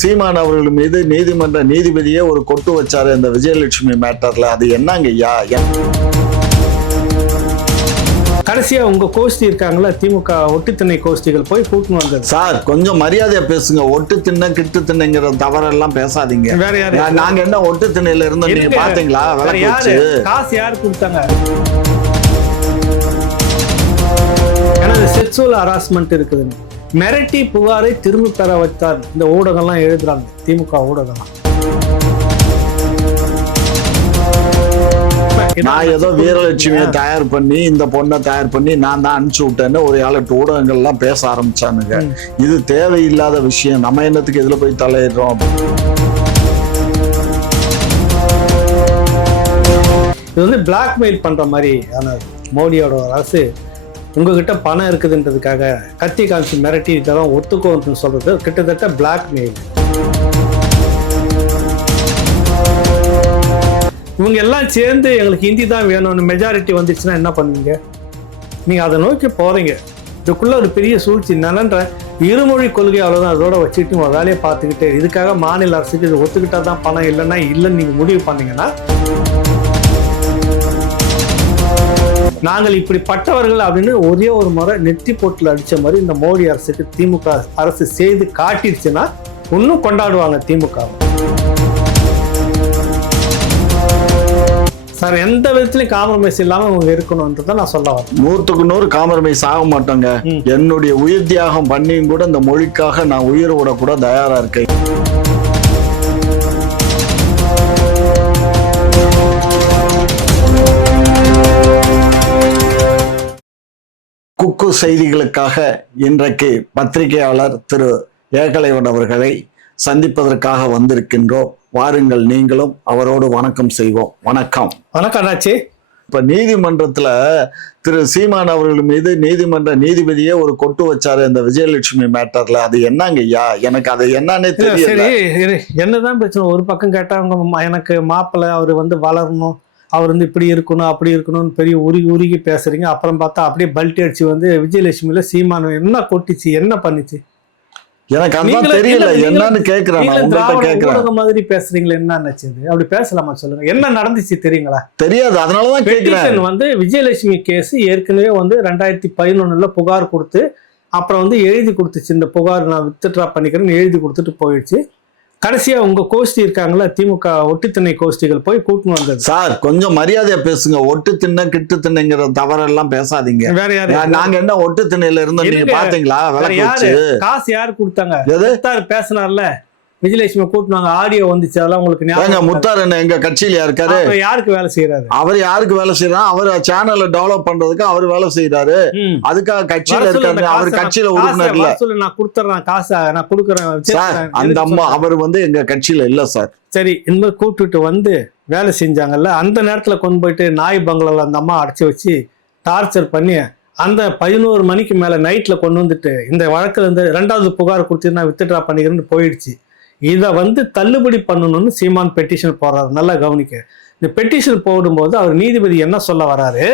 சீமான் அவர்கள் மீது நீதிமன்ற நீதிபதியே ஒரு கொட்டு வச்சாரு இந்த விஜயலட்சுமி மேட்டர்ல. அது என்னங்க ஐயா? கடைசியா உங்க கோஷ்டி இருக்காங்களா, திமுக ஒட்டுத்திணை கோஷ்டிகள் போய் கூட்டணும் வந்தது. சார் கொஞ்சம் மரியாதையா பேசுங்க. ஒட்டு தின்ன கிட்டு திண்ணைங்கிற தவறெல்லாம் பேசாதீங்க. வேற யாரு? நாங்க என்ன ஒட்டு திண்ணையில இருந்தோம் நீங்க பாத்தீங்களா? காசு யாரு கொடுத்தாங்க? ஏன்னா செக்சுவல் ஹராஸ்மெண்ட் இருக்குதுன்னு மிரட்டி புகாரை திரும்ப பெற வைத்தார். இந்த ஊடகம்லாம் எழுதுறாங்க, திமுக ஊடகம்லாம். நான் ஏதோ வீரலட்சுமியை தயார் பண்ணி இந்த பொண்ணை தயார் பண்ணி நான் தான் அனுப்பிச்சு விட்டேன்னு ஒரு 7-8 ஊடகங்கள்லாம் பேச ஆரம்பிச்சானுங்க. இது தேவையில்லாத விஷயம். நம்ம என்னத்துக்கு இதுல போய் தலையிடுறோம்? இது வந்து பிளாக்மெயில் பண்ற மாதிரி. ஆனால் மோடியோட அரசு உங்ககிட்ட பணம் இருக்குதுன்றதுக்காக கத்தி காமிச்சு மிரட்டி இதெல்லாம் ஒத்துக்கோன்னு சொல்றது கிட்டத்தட்ட பிளாக்மெயில். இவங்க எல்லாம் சேர்ந்து எங்களுக்கு ஹிந்தி தான் வேணும்னு மெஜாரிட்டி வந்துச்சுன்னா என்ன பண்ணுவீங்க? நீங்கள் அதை நோக்கி போகிறீங்க. இதுக்குள்ளே ஒரு பெரிய சூழ்ச்சி. நலன்ற இருமொழி கொள்கை அவ்வளோதான். அதோட வச்சுட்டு உங்கள் வேலையை பார்த்துக்கிட்டு இதுக்காக மாநில அரசுக்கு இது ஒத்துக்கிட்டா தான் பணம், இல்லைன்னா இல்லைன்னு நீங்கள் முடிவு பண்ணீங்கன்னா நாங்கள் இப்படிப்பட்டவர்கள் அப்படின்னு ஒரே ஒரு முறை நெத்தி போட்டில் அடித்த மாதிரி இந்த மோடி அரசுக்கு திமுக அரசு செய்து காட்டிடுச்சுன்னா இன்னும் கொண்டாடுவாங்க திமுக. சார் எந்த விதத்திலையும் காம்ப்ரமைஸ் இல்லாம அவங்க இருக்கணும்ன்றத நான் சொல்ல வரேன். 100க்கு 100 காம்ப்ரமைஸ் ஆக மாட்டோங்க. என்னுடைய உயிர் தியாகம் பண்ணியும் கூட இந்த மொழிக்காக நான் உயிர் விட கூட தயாரா இருக்கேன். குக்கு செய்திகளுக்காக இன்றைக்கு பத்திரிகையாளர் திரு ஏகலைவன் அவர்களை சந்திப்பதற்காக வந்திருக்கின்றோம். வாருங்கள், நீங்களும் அவரோடு வணக்கம் செய்வோம். வணக்கம். வணக்கம் அண்ணாச்சி. இப்ப நீதிமன்றத்துல திரு சீமான் அவர்கள் மீது நீதிமன்ற நீதிபதியே ஒரு கொட்டு வச்சாரு இந்த விஜயலட்சுமி மேட்டர்ல. அது என்னங்க ஐயா? எனக்கு அது என்னன்னே தெரியல. என்னதான் பிரச்சனை? ஒரு பக்கம் கேட்டா அவங்க எனக்கு மாப்பிள்ளை அவர் வந்து வளரணும், அவர் வந்து இப்படி இருக்கணும் அப்படி இருக்கணும்னு பெரிய உருகி பேசுறீங்க. அப்புறம் பார்த்தா அப்படியே பல்ட்டி அடிச்சு வந்து விஜயலட்சுமியில சீமான் என்ன கொட்டிச்சு, என்ன பண்ணிச்சு? எனக்கு அதான் தெரியல. என்னன்னு கேக்குறேன். மாதிரி பேசுறீங்களா? என்ன நினைச்சது? அப்படி பேசலாமா? சொல்லுங்க, என்ன நடந்துச்சு தெரியுங்களா? தெரியாது, அதனாலதான் கேக்குறேன். வந்து விஜயலட்சுமி கேஸ் ஏற்கனவே வந்து 2011 புகார் கொடுத்து அப்புறம் வந்து எழுதி கொடுத்துச்சு. இந்த புகார் நான் வித்ட்ரா பண்ணிக்கிறேன்னு எழுதி கொடுத்துட்டு போயிடுச்சு. கடைசியா உங்க கோஷ்டி இருக்காங்களா, திமுக ஒட்டுத்திணை கோஷ்டிகள் போய் கூட்டணும் வந்தது. சார் கொஞ்சம் மரியாதையா பேசுங்க. ஒட்டு தின்ன கிட்டு திண்ணைங்கிற தவறெல்லாம் பேசாதீங்க. வேற யாரு? நாங்க என்ன ஒட்டு திண்ணையில இருந்தோம் நீங்க பாத்தீங்களா? காசு யாரு கொடுத்தாங்க? பேசினார்ல விஜயலட்சுமி கூட்டினாங்க, ஆடியோ வந்துச்சு. அதெல்லாம் உங்களுக்கு முத்தார் என்ன எங்க கட்சியில இருக்காரு? யாருக்கு வேலை செய்யறாரு? அவர் யாருக்கு வேலை செய்யறாரு? அவர் சேனலை டெவலப் பண்றதுக்கு அவர் வேலை செய்யறாரு. அதுக்காக கட்சியில இருக்காரு. அவர் கட்சியில உறுப்பினர் இல்ல. நான் கொடுத்துறேன் காசு, நான் கொடுக்குறேன். அந்த அம்மா அவர் வந்து எங்க கட்சியில இல்ல சார். சரி, இந்த மாதிரி கூப்பிட்டுட்டு வந்து வேலை செஞ்சாங்கல்ல, அந்த நேரத்துல கொண்டு போயிட்டு நாய் பங்களால அந்த அம்மா அடைச்சி வச்சு டார்ச்சர் பண்ணி அந்த 11 மணிக்கு மேல நைட்ல கொண்டு வந்துட்டு இந்த வழக்குல இருந்து 2வது புகார் கொடுத்து நான் வித்ட்ரா பண்ணிக்கிறேன்னு போயிடுச்சு. இதை வந்து தள்ளுபடி பண்ணணும்னு சீமான் பெட்டிஷன் போடுறாரு. நல்லா கவனிக்க. இந்த பெட்டிஷன் போடும்போது அவர் நீதிபதி என்ன சொல்ல வராரு,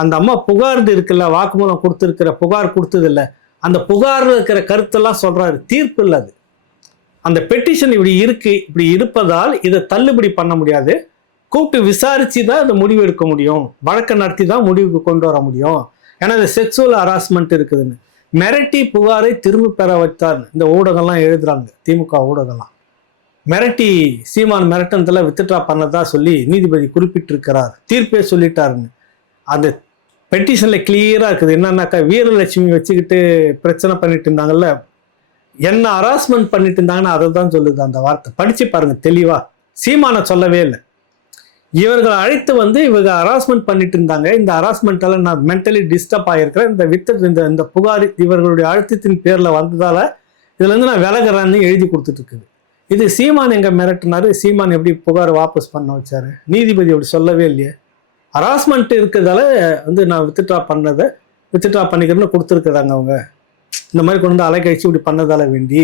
அந்த அம்மா புகார் இருக்குல்ல, வாக்குமூலம் கொடுத்துருக்கிற புகார் கொடுத்தது இல்லை, அந்த புகார் இருக்கிற கருத்தெல்லாம் சொல்றாரு. தீர்ப்பு இல்லை அது. அந்த பெட்டிஷன் இப்படி இருக்கு, இப்படி இருப்பதால் இதை தள்ளுபடி பண்ண முடியாது. கூப்பிட்டு விசாரிச்சு தான் அதை முடிவு எடுக்க முடியும், வழக்கை நடத்தி தான் முடிவுக்கு கொண்டு வர முடியும். ஏன்னா இது செக்சுவல் ஹராஸ்மெண்ட் இருக்குதுன்னு மிரட்டி புகாரை திரும்ப பெற வைத்தார். இந்த ஊடகம்லாம் எழுதுறாங்க, திமுக ஊடகம்லாம். மிரட்டி சீமான் மிரட்டனத்துல வித்ட்ரா பண்ணதா சொல்லி நீதிபதி குறிப்பிட்டிருக்கிறார். தீர்ப்பே சொல்லிட்டாருன்னு அந்த பெட்டிஷன்ல கிளியரா இருக்குது. என்னன்னாக்கா வீரலட்சுமி வச்சுக்கிட்டு பிரச்சனை பண்ணிட்டு இருந்தாங்கல்ல, என்ன ஹராஸ்மெண்ட் பண்ணிட்டு இருந்தாங்கன்னு அதை தான் சொல்லுது அந்த வார்த்தை. படிச்சு பாருங்க தெளிவா. சீமானை சொல்லவே இல்லை. இவர்களை அழைத்து வந்து இவங்க ஹராஸ்மெண்ட் பண்ணிட்டு இருந்தாங்க, இந்த ஹராஸ்மெண்ட்டால நான் மென்டலி டிஸ்டர்ப் ஆகியிருக்கிறேன், இந்த புகார் இவர்களுடைய அழுத்தத்தின் பேர்ல வந்ததால இதுல இருந்து நான் விலகிறேன்னு எழுதி கொடுத்துட்டு இருக்குது. இது சீமான் எங்க மிரட்டினாரு? சீமான் எப்படி புகார் வாபஸ் பண்ண வச்சாரு? நீதிபதி அப்படி சொல்லவே இல்லையே. ஹராஸ்மெண்ட் இருக்கிறதால வந்து நான் வித்ட்ரா பண்ணிக்கிறேன்னு கொடுத்துருக்குறாங்க அவங்க. இந்த மாதிரி கொண்டு வந்து அலைக்கழிச்சு இப்படி பண்ணதால வேண்டி.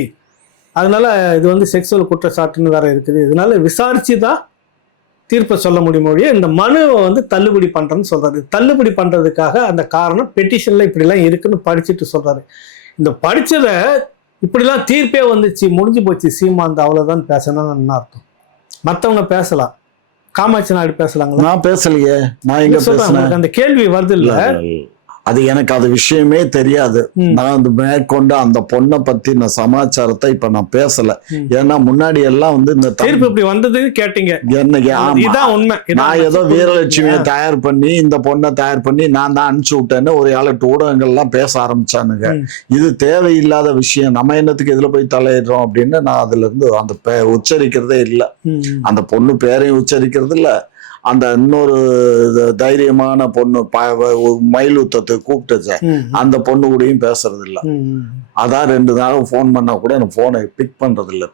அதனால இது வந்து செக்ஸுவல் குற்றச்சாட்டுன்னு வேற இருக்குது. இதனால விசாரிச்சு தான் தீர்ப்பை சொல்ல முடியுமோ. இந்த மனுவை வந்து தள்ளுபடி பண்றேன்னு சொல்றாரு. தள்ளுபடி பண்றதுக்காக அந்த காரணம் பெட்டிஷன்ல இப்படிலாம் இருக்குன்னு படிச்சுட்டு சொல்றாரு. இந்த படிச்சதை இப்படிலாம் தீர்ப்பே வந்துச்சு, முடிஞ்சு போச்சு, சீமான் அவ்வளவுதான் பேசணும்னு அர்த்தம். மத்தவங்க பேசலாம், காமாட்சி நாயுடு பேசலாங்களா? நான் பேசலையே, நான் எங்க பேசுறேன்? அந்த கேள்வி வருது இல்ல, அது எனக்கு அது விஷயமே தெரியாது. நான் வந்து மேற்கொண்டு அந்த பொண்ணை பத்தி நான் சமாச்சாரத்தை இப்ப நான் பேசல. ஏன்னா முன்னாடி எல்லாம் வந்து இந்த தீர்ப்பு இப்படி வந்தது கேட்டீங்க, இதான் உண்மை. நான் ஏதோ வீரலட்சுமியை தயார் பண்ணி இந்த பொண்ணை தயார் பண்ணி நான் தான் அனுப்பிச்சு விட்டேன்னு ஒரு 7-8 ஊடகங்கள்லாம் பேச ஆரம்பிச்சானுங்க. இது தேவையில்லாத விஷயம், நம்ம என்னத்துக்கு இதுல போய் தலையிடுறோம் அப்படின்னு நான் அதுல இருந்து அந்த உச்சரிக்கிறதே இல்லை. அந்த பொண்ணு பேரையும் உச்சரிக்கிறது இல்ல. அந்த இன்னொரு தைரியமான பொண்ணு மயிலுத்தத்துக்கு கூப்பிட்டுச்சு, அந்த பொண்ணு கூடயும் பேசுறது இல்ல. அதான் 2 நாளும் போன் பண்ணா கூட எனக்கு போனை பிக் பண்றது இல்லை.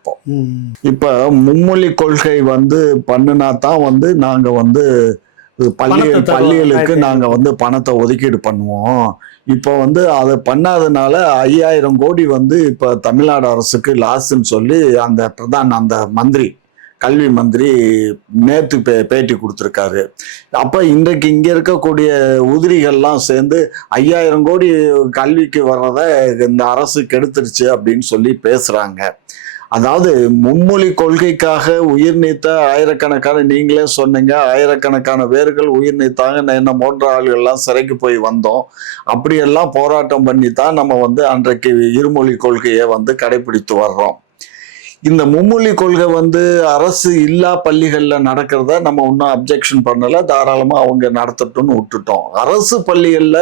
இப்ப மும்மொழி கொள்கை வந்து பண்ணுனா தான் வந்து நாங்க வந்து பள்ளிகளுக்கு நாங்க வந்து பணத்தை ஒதுக்கீடு பண்ணுவோம். இப்ப வந்து அதை பண்ணாதனால 5000 கோடி வந்து இப்ப தமிழ்நாடு அரசுக்கு லாஸ்ன்னு சொல்லி அந்த மந்திரி, கல்வி மந்திரி நேற்று பேட்டி கொடுத்துருக்காரு. அப்ப இன்றைக்கு இங்க இருக்கக்கூடிய உதிரிகள்லாம் சேர்ந்து 5000 கோடி கல்விக்கு வர்றத இந்த அரசு கெடுத்துருச்சு அப்படின்னு சொல்லி பேசுறாங்க. அதாவது மும்மொழி கொள்கைக்காக உயிர் நீத்த ஆயிரக்கணக்கான, நீங்களே சொன்னீங்க, ஆயிரக்கணக்கான பேர்கள் உயிர் நீத்தாங்க. என்ன போன்ற ஆளுகள்லாம் சிறைக்கு போய் வந்தோம். அப்படியெல்லாம் போராட்டம் பண்ணித்தான் நம்ம வந்து அன்றைக்கு இருமொழி கொள்கையை வந்து கடைபிடித்து வர்றோம். இந்த மும்மொழி கொள்கை வந்து அரசு இல்லா பள்ளிகள்ல நடக்கிறத நம்ம ஒன்றும் அப்ஜெக்ஷன் பண்ணல, தாராளமா அவங்க நடத்தட்டும்னு விட்டுட்டோம். அரசு பள்ளிகள்ல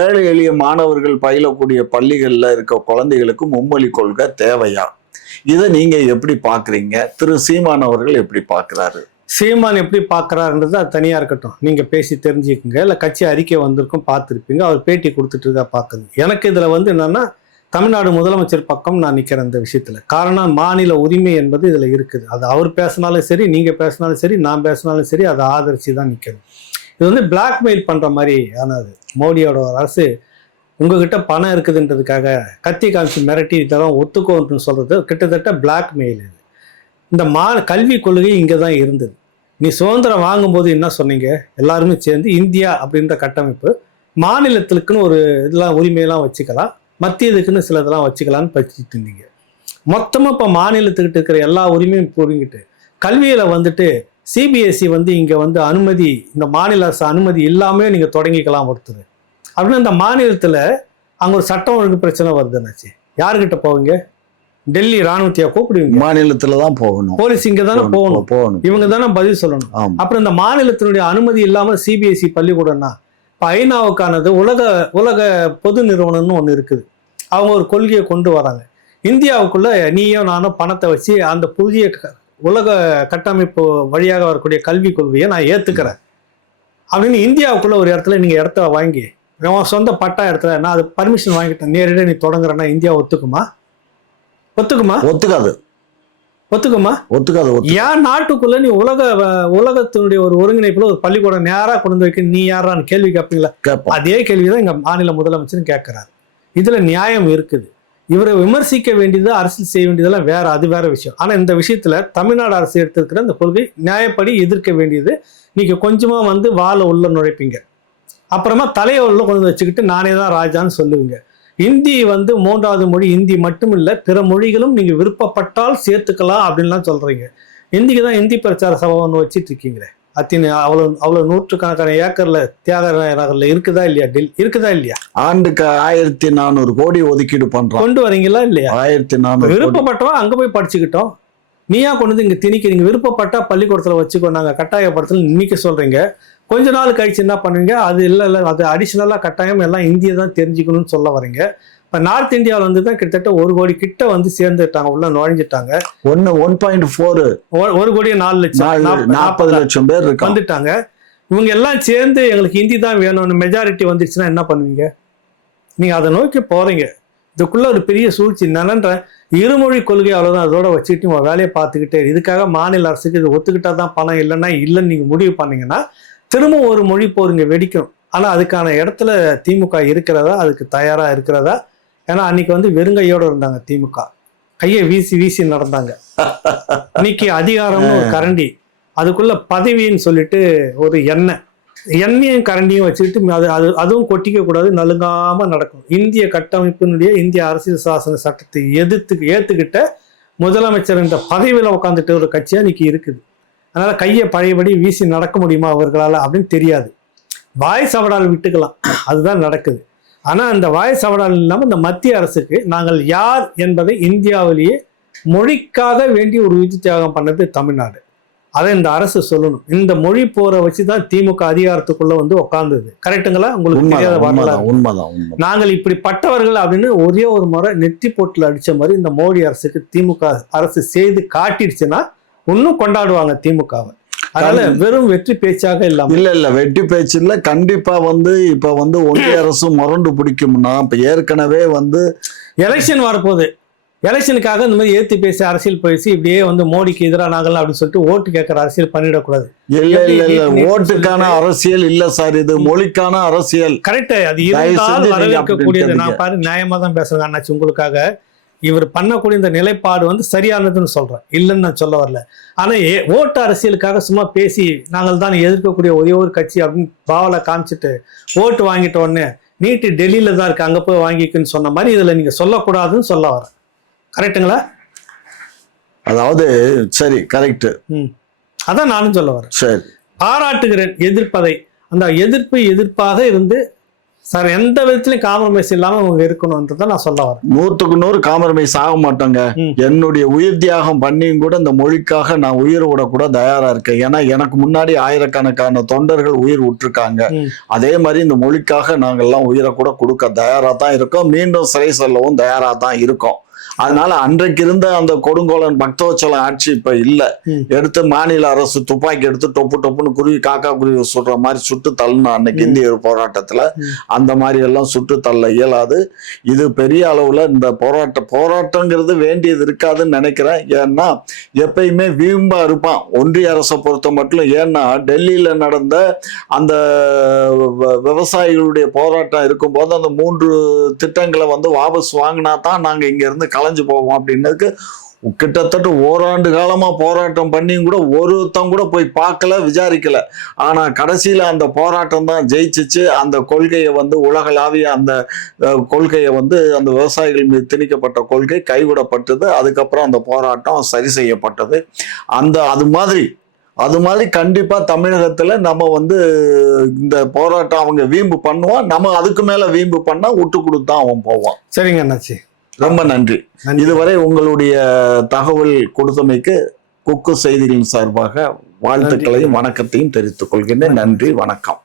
ஏழை எளிய மாணவர்கள் பயிலக்கூடிய பள்ளிகள்ல இருக்க குழந்தைகளுக்கு மும்மொழி கொள்கை தேவையா? இதை நீங்க எப்படி பாக்குறீங்க? திரு சீமான் அவர்கள் எப்படி பாக்குறாரு? சீமான் எப்படி பாக்குறாருன்றது அது தனியா இருக்கட்டும், நீங்க பேசி தெரிஞ்சுக்குங்க. இல்ல கட்சி அறிக்கை வந்திருக்கும், பார்த்துருப்பீங்க, அவர் பேட்டி கொடுத்துட்டு இருக்கா பாக்குது. எனக்கு இதுல வந்து என்னன்னா, தமிழ்நாடு முதலமைச்சர் பக்கம் நான் நிற்கிறேன் இந்த விஷயத்துல. காரணம், மாநில உரிமை என்பது இதுல இருக்குது. அது அவர் பேசினாலும் சரி, நீங்க பேசினாலும் சரி, நான் பேசினாலும் சரி, அதை ஆதரிச்சு தான் நிற்கணும். இது வந்து பிளாக்மெயில் பண்ற மாதிரி ஆனது. மோடியோட அரசு உங்ககிட்ட பணம் இருக்குதுன்றதுக்காக கத்தி காமிச்சு மிரட்டி இதெல்லாம் ஒத்துக்கோன்னு சொல்றது கிட்டத்தட்ட பிளாக்மெயில். இது இந்த கல்வி கொள்கை இங்கே தான் இருந்தது. நீ சுதந்திரம் வாங்கும்போது என்ன சொன்னீங்க? எல்லாருமே சேர்ந்து இந்தியா அப்படின்ற கட்டமைப்பு, மாநிலத்துக்குன்னு ஒரு இதெல்லாம் உரிமையெல்லாம் வச்சுக்கலாம், மத்தியதுக்குன்னு சில இதெல்லாம் வச்சுக்கலான்னு படிச்சுட்டு இருந்தீங்க. மொத்தமாக இப்போ மாநிலத்துக்கிட்ட இருக்கிற எல்லா உரிமையும் புரிங்கிட்டு கல்வியில் வந்துட்டு சிபிஎஸ்சி வந்து இங்கே வந்து அனுமதி, இந்த மாநில அரசு அனுமதி இல்லாமல் நீங்கள் தொடங்கிக்கலாம் ஒருத்தர் அப்படின்னு. இந்த மாநிலத்தில் அங்கே ஒரு சட்டம் ஒழுங்கு பிரச்சனை வருதுன்னாச்சு, யாருக்கிட்ட போவீங்க? டெல்லி ராணுவத்தையா கூப்பிடுவீங்க? மாநிலத்துல தான் போகணும், போலீஸ் இங்க தானே போகணும், இவங்க தானே பதில் சொல்லணும். அப்புறம் இந்த மாநிலத்தினுடைய அனுமதி இல்லாம சிபிஎஸ்சி பள்ளிக்கூடம்னா, இப்போ ஐநாவுக்கானது உலக பொது நிறுவனம்னு ஒன்று இருக்குது, அவங்க ஒரு கொள்கையை கொண்டு வராங்க. இந்தியாவுக்குள்ள நீயோ நானும் பணத்தை வச்சு அந்த புதிய உலக கட்டமைப்பு வழியாக வரக்கூடிய கல்வி கொள்கையை நான் ஏத்துக்கிறேன் அப்படின்னு இந்தியாவுக்குள்ள ஒரு இடத்துல நீங்க இடத்த வாங்கி சொந்த பட்டா இடத்துல நான் அது பர்மிஷன் வாங்கிட்டேன், நேரடியாக நீ தொடங்குறேன்னா இந்தியா ஒத்துக்குமா? ஒத்துக்காது. ஏன் நாட்டுக்குள்ள நீ உலகத்தினுடைய ஒரு ஒருங்கிணைப்புல ஒரு பள்ளிக்கூடம் நேரா கொண்டு வைக்க நீ யாரான்னு கேள்வி கேட்பீங்களா? அதே கேள்விதான் எங்க மாநில முதலமைச்சர் கேட்கிறாரு. இதுல நியாயம் இருக்குது. இவரை விமர்சிக்க வேண்டியது, அரசியல் செய்ய வேண்டியதெல்லாம் வேற, அது வேற விஷயம். ஆனா இந்த விஷயத்துல தமிழ்நாடு அரசு எடுத்திருக்கிற இந்த கொள்கை நியாயப்படி எதிர்க்க வேண்டியது. நீங்க கொஞ்சமா வந்து வாழ உள்ள நுழைப்பீங்க, அப்புறமா தலையை உள்ள கொண்டு வச்சுக்கிட்டு நானே தான் ராஜான்னு சொல்லுவீங்க. இந்தி வந்து 3வது மொழி, இந்தி மட்டும் இல்லை பிற மொழிகளும் நீங்க விருப்பப்பட்டால் சேர்த்துக்கலாம் அப்படின்லாம் சொல்றீங்க. இந்திக்கு தான் இந்தி பிரச்சார சபை ஒன்று வச்சிட்டு இருக்கீங்களே, அவ்வளவு நூற்றுக்கணக்கான ஏக்கர்ல தியாகராய நகர்ல இருக்குதா இல்லையா? இருக்குதா இல்லையா? ஆண்டுக்கு 1400 கோடி ஒதுக்கீடு பண்றோம், கொண்டு வரீங்களா இல்லையா? 1400 விருப்பப்பட்டவன் அங்க போய் படிச்சுக்கிட்டோம். நீயா கொண்டு வந்து இங்க திணிக்கிறீங்க. விருப்பப்பட்டா பள்ளிக்கூடத்துல வச்சுக்கோ, நாங்க கட்டாயப்படுத்தல இன்னைக்கு சொல்றீங்க. கொஞ்ச நாள் கழிச்சு என்ன பண்ணுவீங்க? அது இல்லை, அது அடிஷ்னலாக கட்டாயம் எல்லாம் இந்தியை தான் தெரிஞ்சுக்கணும்னு சொல்ல வரீங்க. இப்போ நார்த் இந்தியாவில் வந்து தான் கிட்டத்தட்ட 1 கோடி கிட்ட வந்து சேர்ந்துட்டாங்க, உள்ள நுழைஞ்சிட்டாங்க. 1.4 1 கோடி 4 லட்சம் 40 லட்சம் பேர் வந்துட்டாங்க. இவங்க எல்லாம் சேர்ந்து எங்களுக்கு ஹிந்தி தான் வேணும்னு மெஜாரிட்டி வந்துச்சுன்னா என்ன பண்ணுவீங்க? நீங்க அதை நோக்கி போறீங்க. இதுக்குள்ள ஒரு பெரிய சூழ்ச்சி என்னன்ற இருமொழி கொள்கை, அவ்வளவுதான். அதோட வச்சுக்கிட்டு உங்க வேலையை பார்த்துக்கிட்டே இதுக்காக மாநில அரசுக்கு இது ஒத்துக்கிட்டா தான் பணம், இல்லைன்னா இல்லைன்னு நீங்க முடிவு பண்ணீங்கன்னா திரும்ப ஒரு மொழி போருங்க வெடிக்கும். ஆனா அதுக்கான இடத்துல திமுக இருக்கிறதா, அதுக்கு தயாரா இருக்கிறதா? ஏன்னா அன்னைக்கு வந்து வெறுங்கையோட இருந்தாங்க திமுக, கையை வீசி வீசி நடந்தாங்க. இன்னைக்கு அதிகாரம்னு ஒரு கரண்டி, அதுக்குள்ள பதவின்னு சொல்லிட்டு ஒரு எண்ணெய், எண்ணெயும் கரண்டியும் வச்சுக்கிட்டு அதுவும் கொட்டிக்க கூடாது, நலுங்காம நடக்கும். இந்திய கட்டமைப்பினுடைய இந்திய அரசியல் சாசன சட்டத்தை ஏத்துக்கிட்ட முதலமைச்சர் என்ற பதவியில உட்காந்துட்டு ஒரு கட்சியா இன்னைக்கு இருக்குது. அதனால கையை பழையபடி வீசி நடக்க முடியுமா அவர்களால அப்படின்னு தெரியாது. வாய் சவடால் விட்டுக்கலாம், அதுதான் நடக்குது. ஆனா அந்த வாய் சவடால் இல்லாம இந்த மத்திய அரசுக்கு நாங்கள் யார் என்பதை இந்தியாவிலேயே மொழிக்காக வேண்டி ஒரு உயிர் தியாகம் பண்ணது தமிழ்நாடு. அதை இந்த அரசு சொல்லணும். இந்த மொழி போரை வச்சுதான் திமுக அதிகாரத்துக்குள்ள வந்து உட்கார்ந்தது. கரெக்டுங்களா? உங்களுக்கு தெரியாத வரலாறு. நாங்கள் இப்படிப்பட்டவர்கள் அப்படின்னு ஒரே ஒரு முறை நெற்றி போட்டுல அடிச்ச மாதிரி இந்த மோடி அரசுக்கு திமுக அரசு செய்து காட்டிடுச்சுன்னா இன்னும் கொண்டாடுவாங்க திமுகவை. அதனால வெறும் வெற்றி பேச்சாக இல்லாம இல்ல வெற்றி பேச்சு இல்ல. கண்டிப்பா வந்து இப்ப வந்து ஒன்றிய அரசு முரண்டு பிடிக்கும்னா இப்ப ஏற்கனவே வந்து எலெக்ஷன் வரப்போகுது. எலெக்ஷனுக்காக இந்த மாதிரி ஏத்தி பேசி அரசியல் பேசி இப்படியே வந்து மோடிக்கு எதிராக நாங்கள் அப்படின்னு சொல்லிட்டு ஓட்டு கேட்கற அரசியல் பண்ணிடக்கூடாது. இல்ல ஓட்டுக்கான அரசியல் இல்ல சார், இது மொழிக்கான அரசியல். கரெக்ட். அது இருந்தால் வரவேற்கக்கூடியது. நான் பாரு நியாயமா தான் பேசுறேன் அண்ணாச்சி. உங்களுக்காக இவர் பண்ணக்கூடிய இந்த நிலைப்பாடு வந்து சரியானதுன்னு சொல்றேன், இல்லைன்னு நான் சொல்ல வரல. ஆனா ஓட்டு அரசியலுக்காக சும்மா பேசி நாங்கள் தான் எதிர்க்கக்கூடிய ஒரே ஒரு கட்சி அப்படின்னு பாவலை காமிச்சிட்டு ஓட்டு வாங்கிட்ட உடனே நீட்டு டெல்லியில தான் இருக்கு அங்க போய் வாங்கிக்குன்னு சொன்ன மாதிரி இதுல நீங்க சொல்லக்கூடாதுன்னு சொல்ல வரேன். கரெக்டுங்களா? அதாவது சரி, கரெக்ட். அதான் நானும் சொல்ல வரேன். சரி, பாராட்டுகிறேன் எதிர்ப்பதை. அந்த எதிர்ப்பாக இருந்து சார் எந்த விதத்திலையும் காம்ப்ரமைஸ் இல்லாம அவங்க இருக்கணும்ன்றத நான் சொல்ல வரேன். 100% காம்ப்ரமைஸ் ஆக மாட்டாங்க. என்னுடைய உயிர் தியாகம் பண்ணியும் கூட இந்த மொழிக்காக நான் உயிர் விட கூட தயாரா இருக்கேன். ஏன்னா எனக்கு முன்னாடி ஆயிரக்கணக்கான தொண்டர்கள் உயிர் விட்டுருக்காங்க. அதே மாதிரி இந்த மொழிக்காக நாங்கெல்லாம் உயிரை கூட கொடுக்க தயாரா தான் இருக்கோம். மீண்டும் சிறை செல்லவும் தயாரா தான் இருக்கோம். அதனால அன்றைக்கு இருந்த அந்த கொடுங்கோலன் பக்தவச்சலம் ஆட்சி இப்ப இல்ல. எடுத்து மாநில அரசு துப்பாக்கி எடுத்து டொப்பு டொப்புன்னு குருவி காக்கா குருவி சுடுற மாதிரி சுட்டு தள்ளணும் அன்னைக்கு இந்திய போராட்டத்துல. அந்த மாதிரி எல்லாம் சுட்டு தள்ள இயலாது. இது பெரிய அளவுல இந்த போராட்டங்கிறது வேண்டியது இருக்காதுன்னு நினைக்கிறேன். ஏன்னா எப்பயுமே வீம்பா இருப்பான் ஒன்றிய அரசை பொறுத்த மட்டும். ஏன்னா டெல்லியில நடந்த அந்த விவசாயிகளுடைய போராட்டம் இருக்கும்போது அந்த 3 திட்டங்களை வந்து வாபஸ் வாங்கினா தான் நாங்க இங்க இருந்து கலைஞ்சு போவோம் அப்படின்னதுக்கு கிட்டத்தட்ட ஓராண்டு காலமா போராட்டம் பண்ணியும் கூட ஒருத்தன் கூட போய் பார்க்கல, விசாரிக்கல. ஆனா கடைசியில அந்த போராட்டம் தான் ஜெயிச்சிச்சு. அந்த கொள்கையை வந்து உலகளாவிய அந்த கொள்கையை வந்து அந்த விவசாயிகள் மீது திணிக்கப்பட்ட கொள்கை கைவிடப்பட்டது. அதுக்கப்புறம் அந்த போராட்டம் சரி செய்யப்பட்டது. அது மாதிரி கண்டிப்பா தமிழகத்துல நம்ம வந்து இந்த போராட்டம் அவங்க வீம்பு பண்ணுவோம், நம்ம அதுக்கு மேல வீம்பு பண்ணா விட்டு கொடுத்தா அவன் போவான். சரிங்க அண்ணாச்சி, ரொம்ப நன்றி. இதுவரை உங்களுடைய தகவல் கொடுத்தமைக்கு குக்கு செய்திகளின் சார்பாக வாழ்த்துக்களையும் வணக்கத்தையும் தெரிவித்துக் கொள்கின்றேன். நன்றி, வணக்கம்.